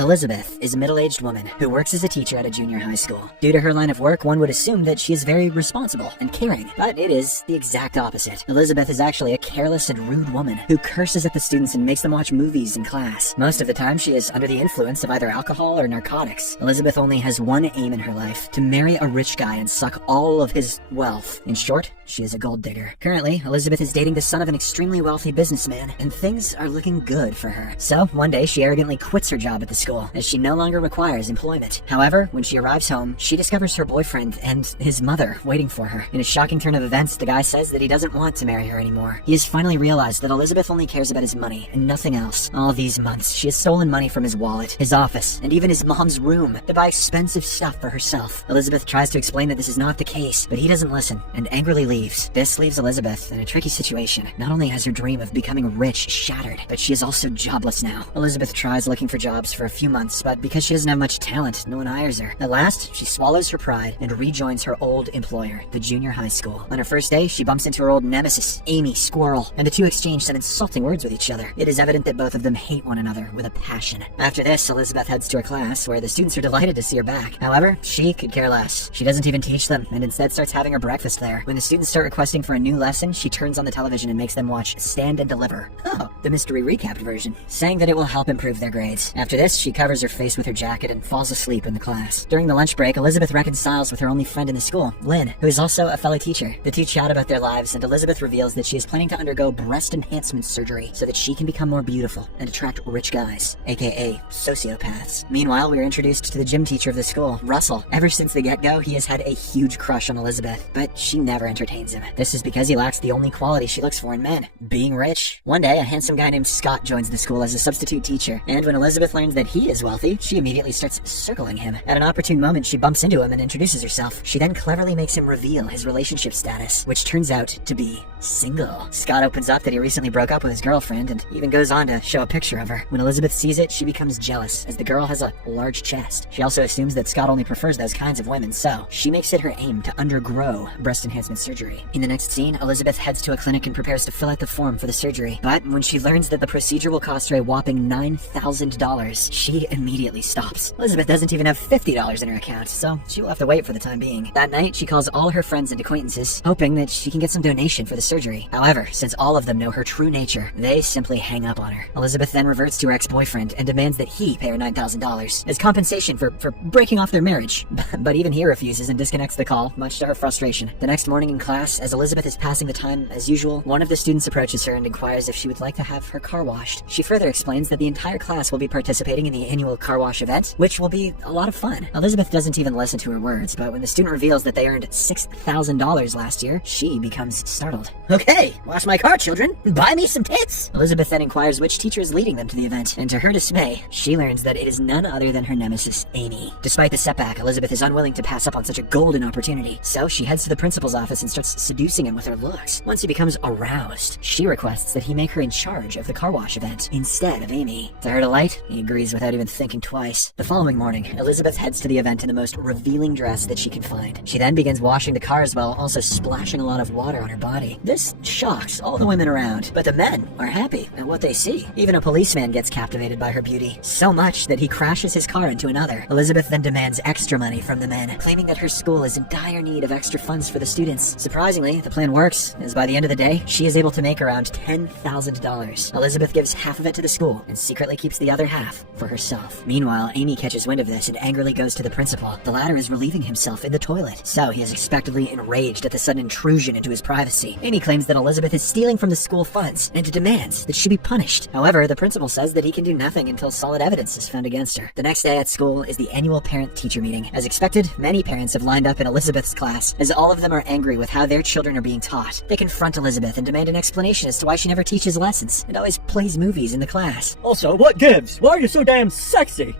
Elizabeth is a middle-aged woman who works as a teacher at a junior high school. Due to her line of work, one would assume that she is very responsible and caring, but it is the exact opposite. Elizabeth is actually a careless and rude woman who curses at the students and makes them watch movies in class. Most of the time, she is under the influence of either alcohol or narcotics. Elizabeth only has one aim in her life: to marry a rich guy and suck all of his wealth. In short, she is a gold digger. Currently, Elizabeth is dating the son of an extremely wealthy businessman, and things are looking good for her. So, one day, she arrogantly quits her job at the school, as she no longer requires employment. However, when she arrives home, she discovers her boyfriend and his mother waiting for her. In a shocking turn of events, the guy says that he doesn't want to marry her anymore. He has finally realized that Elizabeth only cares about his money and nothing else. All these months, she has stolen money from his wallet, his office, and even his mom's room to buy expensive stuff for herself. Elizabeth tries to explain that this is not the case, but he doesn't listen and angrily leaves. This leaves Elizabeth in a tricky situation. Not only has her dream of becoming rich shattered, but she is also jobless now. Elizabeth tries looking for jobs for a few months, but because she doesn't have much talent, no one hires her. At last, she swallows her pride and rejoins her old employer, the junior high school. On her first day, she bumps into her old nemesis, Amy Squirrel, and the two exchange some insulting words with each other. It is evident that both of them hate one another with a passion. After this, Elizabeth heads to her class, where the students are delighted to see her back. However, she could care less. She doesn't even teach them, and instead starts having her breakfast there. When the students start requesting for a new lesson, she turns on the television and makes them watch Stand and Deliver. Oh, the mystery recapped version, saying that it will help improve their grades. After this, she covers her face with her jacket and falls asleep in the class. During the lunch break, Elizabeth reconciles with her only friend in the school, Lynn, who is also a fellow teacher. The two chat about their lives, and Elizabeth reveals that she is planning to undergo breast enhancement surgery so that she can become more beautiful and attract rich guys, aka sociopaths. Meanwhile, we are introduced to the gym teacher of the school, Russell. Ever since the get-go, he has had a huge crush on Elizabeth, but she never entertains him. This is because he lacks the only quality she looks for in men: being rich. One day, a handsome guy named Scott joins the school as a substitute teacher, and when Elizabeth learns that he is wealthy, she immediately starts circling him. At an opportune moment, she bumps into him and introduces herself. She then cleverly makes him reveal his relationship status, which turns out to be single. Scott opens up that he recently broke up with his girlfriend and even goes on to show a picture of her. When Elizabeth sees it, she becomes jealous, as the girl has a large chest. She also assumes that Scott only prefers those kinds of women, so she makes it her aim to undergo breast enhancement surgery. In the next scene, Elizabeth heads to a clinic and prepares to fill out the form for the surgery, but when she learns that the procedure will cost her a whopping $9,000, she immediately stops. Elizabeth doesn't even have $50 in her account, so she will have to wait for the time being. That night, she calls all her friends and acquaintances, hoping that she can get some donation for the surgery. However, since all of them know her true nature, they simply hang up on her. Elizabeth then reverts to her ex-boyfriend and demands that he pay her $9,000 as compensation for breaking off their marriage. But even he refuses and disconnects the call, much to her frustration. The next morning in class, as Elizabeth is passing the time as usual, one of the students approaches her and inquires if she would like to have her car washed. She further explains that the entire class will be participating in the annual car wash event, which will be a lot of fun. Elizabeth doesn't even listen to her words, but when the student reveals that they earned $6,000 last year, she becomes startled. "Okay, wash my car, children. Buy me some tits." Elizabeth then inquires which teacher is leading them to the event, and to her dismay, she learns that it is none other than her nemesis, Amy. Despite the setback, Elizabeth is unwilling to pass up on such a golden opportunity, so she heads to the principal's office and starts seducing him with her looks. Once he becomes aroused, she requests that he make her in charge of the car wash event instead of Amy. To her delight, he agrees without even thinking twice. The following morning, Elizabeth heads to the event in the most revealing dress that she can find. She then begins washing the cars while also splashing a lot of water on her body. This shocks all the women around, but the men are happy at what they see. Even a policeman gets captivated by her beauty, so much that he crashes his car into another. Elizabeth then demands extra money from the men, claiming that her school is in dire need of extra funds for the students. Surprisingly, the plan works, as by the end of the day, she is able to make around $10,000. Elizabeth gives half of it to the school and secretly keeps the other half for herself. Meanwhile, Amy catches wind of this and angrily goes to the principal. The latter is relieving himself in the toilet, so he is expectedly enraged at the sudden intrusion into his privacy. Amy claims that Elizabeth is stealing from the school funds and demands that she be punished. However, the principal says that he can do nothing until solid evidence is found against her. The next day at school is the annual parent-teacher meeting. As expected, many parents have lined up in Elizabeth's class, as all of them are angry with how their children are being taught. They confront Elizabeth and demand an explanation as to why she never teaches lessons and always plays movies in the class. Also, what gives? Why are you so damn sexy?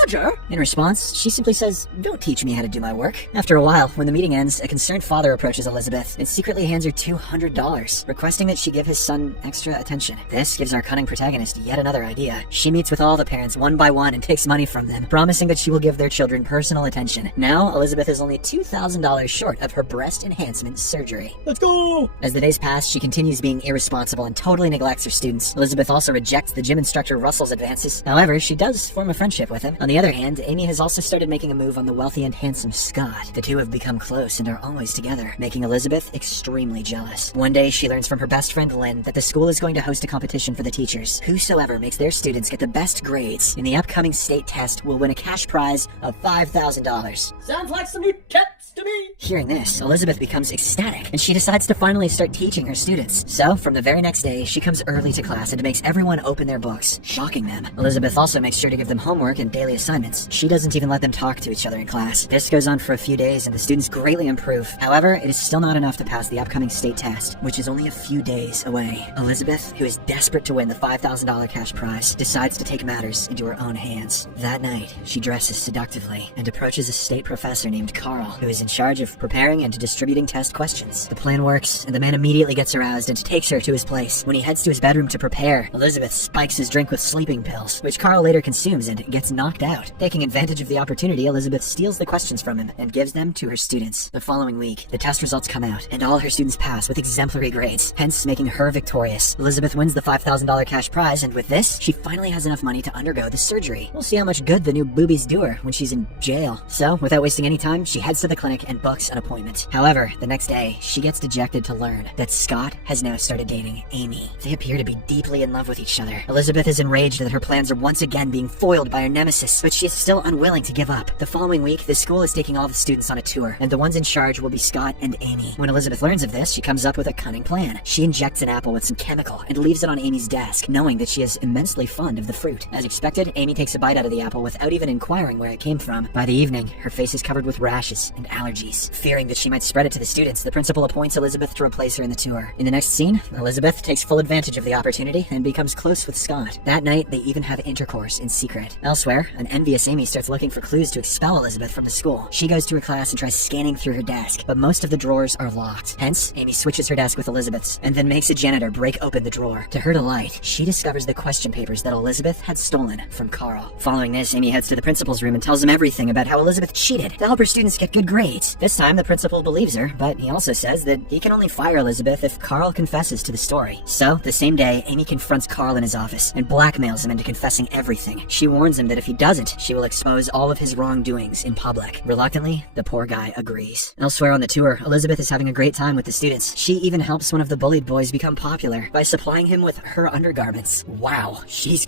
Roger? In response, she simply says, don't teach me how to do my work. After a while, when the meeting ends, a concerned father approaches Elizabeth and secretly hands her $200, requesting that she give his son extra attention. This gives our cunning protagonist yet another idea. She meets with all the parents one by one and takes money from them, promising that she will give their children personal attention. Now, Elizabeth is only $2,000 short of her breast enhancement surgery. Let's go! As the days pass, she continues being irresponsible and totally neglects her students. Elizabeth also rejects the gym instructor Russell's advances. However, she does form a friendship with him. On the other hand, Amy has also started making a move on the wealthy and handsome Scott. The two have become close and are always together, making Elizabeth extremely jealous. One day, she learns from her best friend Lynn that the school is going to host a competition for the teachers. Whosoever makes their students get the best grades in the upcoming state test will win a cash prize of $5,000. Sounds like some new tips to me. Hearing this, Elizabeth becomes ecstatic, and she decides to finally start teaching her students. So, from the very next day, she comes early to class and makes everyone open their books, shocking them. Elizabeth also makes sure to give them homework and daily assignments. She doesn't even let them talk to each other in class. This goes on for a few days, and the students greatly improve. However, it is still not enough to pass the upcoming state test, which is only a few days away. Elizabeth, who is desperate to win the $5,000 cash prize, decides to take matters into her own hands. That night, she dresses seductively and approaches a state professor named Carl, who is in charge of preparing and distributing test questions. The plan works, and the man immediately gets aroused and takes her to his place. When he heads to his bedroom to prepare, Elizabeth spikes his drink with sleeping pills, which Carl later consumes and gets knocked out. Taking advantage of the opportunity, Elizabeth steals the questions from him and gives them to her students. The following week, the test results come out, and all her students pass with exemplary grades, hence making her victorious. Elizabeth wins the $5,000 cash prize, and with this, she finally has enough money to undergo the surgery. We'll see how much good the new boobies do her when she's in jail. So, without wasting any time, she heads to the clinic and books an appointment. However, the next day, she gets dejected to learn that Scott has now started dating Amy. They appear to be deeply in love with each other. Elizabeth is enraged that her plans are once again being foiled by her nemesis, but she is still unwilling to give up. The following week, the school is taking all the students on a tour, and the ones in charge will be Scott and Amy. When Elizabeth learns of this, she comes up with a cunning plan. She injects an apple with some chemical and leaves it on Amy's desk, knowing that she is immensely fond of the fruit. As expected, Amy takes a bite out of the apple without even inquiring where it came from. By the evening, her face is covered with rashes and allergies. Fearing that she might spread it to the students, the principal appoints Elizabeth to replace her in the tour. In the next scene, Elizabeth takes full advantage of the opportunity and becomes close with Scott. That night, they even have intercourse in secret. Elsewhere, an envious Amy starts looking for clues to expel Elizabeth from the school. She goes to her class and tries scanning through her desk, but most of the drawers are locked. Hence, Amy switches her desk with Elizabeth's and then makes a janitor break open the drawer. To her delight, she discovers the question papers that Elizabeth had stolen from Carl. Following this, Amy heads to the principal's room and tells him everything about how Elizabeth cheated to help her students get good grades. This time, the principal believes her, but he also says that he can only fire Elizabeth if Carl confesses to the story. So, the same day, Amy confronts Carl in his office and blackmails him into confessing everything. She warns him that if he doesn't, she will expose all of his wrongdoings in public. Reluctantly, the poor guy agrees. Elsewhere on the tour, Elizabeth is having a great time with the students. She even helps one of the bullied boys become popular by supplying him with her undergarments. Wow, she's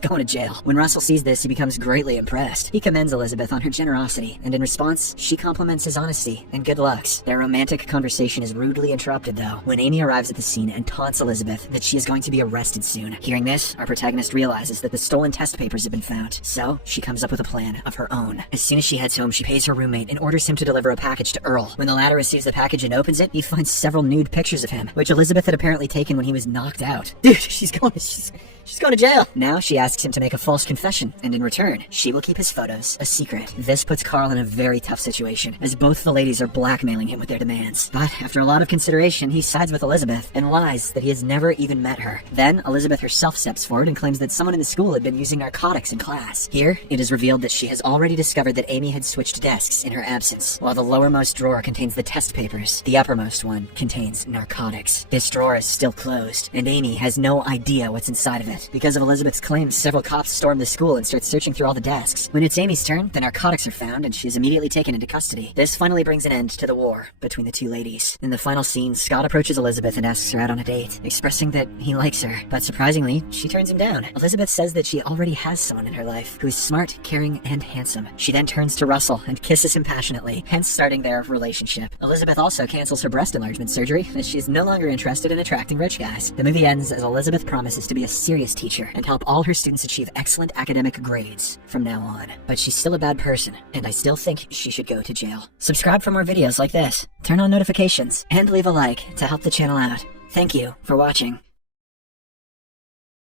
going to jail. When Russell sees this, he becomes greatly impressed. He commends Elizabeth on her generosity, and in response, she compliments his honesty and good looks. Their romantic conversation is rudely interrupted, though, when Amy arrives at the scene and taunts Elizabeth that she is going to be arrested soon. Hearing this, our protagonist realizes that the stolen test papers have been found, so she comes up with a plan of her own. As soon as she heads home, she pays her roommate and orders him to deliver a package to Earl. When the latter receives the package and opens it, he finds several nude pictures of him, which Elizabeth had apparently taken when he was knocked out. Dude, she's going to jail. Now she asks him to make a false confession, and in return, she will keep his photos a secret. This puts Carl in a very tough situation, as both the ladies are blackmailing him with their demands. But after a lot of consideration, he sides with Elizabeth and lies that he has never even met her. Then, Elizabeth herself steps forward and claims that someone in the school had been using narcotics in class. Here, it is revealed that she has already discovered that Amy had switched desks in her absence. While the lowermost drawer contains the test papers, the uppermost one contains narcotics. This drawer is still closed, and Amy has no idea what's inside of it. Because of Elizabeth's claims, several cops storm the school and start searching through all the desks. When it's Amy's turn, the narcotics are found, and she is immediately taken into custody. This finally brings an end to the war between the two ladies. In the final scene, Scott approaches Elizabeth and asks her out on a date, expressing that he likes her. But surprisingly, she turns him down. Elizabeth says that she already has someone in her life who is smart, caring, and handsome. She then turns to Russell and kisses him passionately, hence starting their relationship. Elizabeth also cancels her breast enlargement surgery, as she is no longer interested in attracting rich guys. The movie ends as Elizabeth promises to be a serious teacher and help all her students achieve excellent academic grades from now on. But she's still a bad person, and I still think she should go to jail. Subscribe for more videos like this, turn on notifications, and leave a like to help the channel out. Thank you for watching.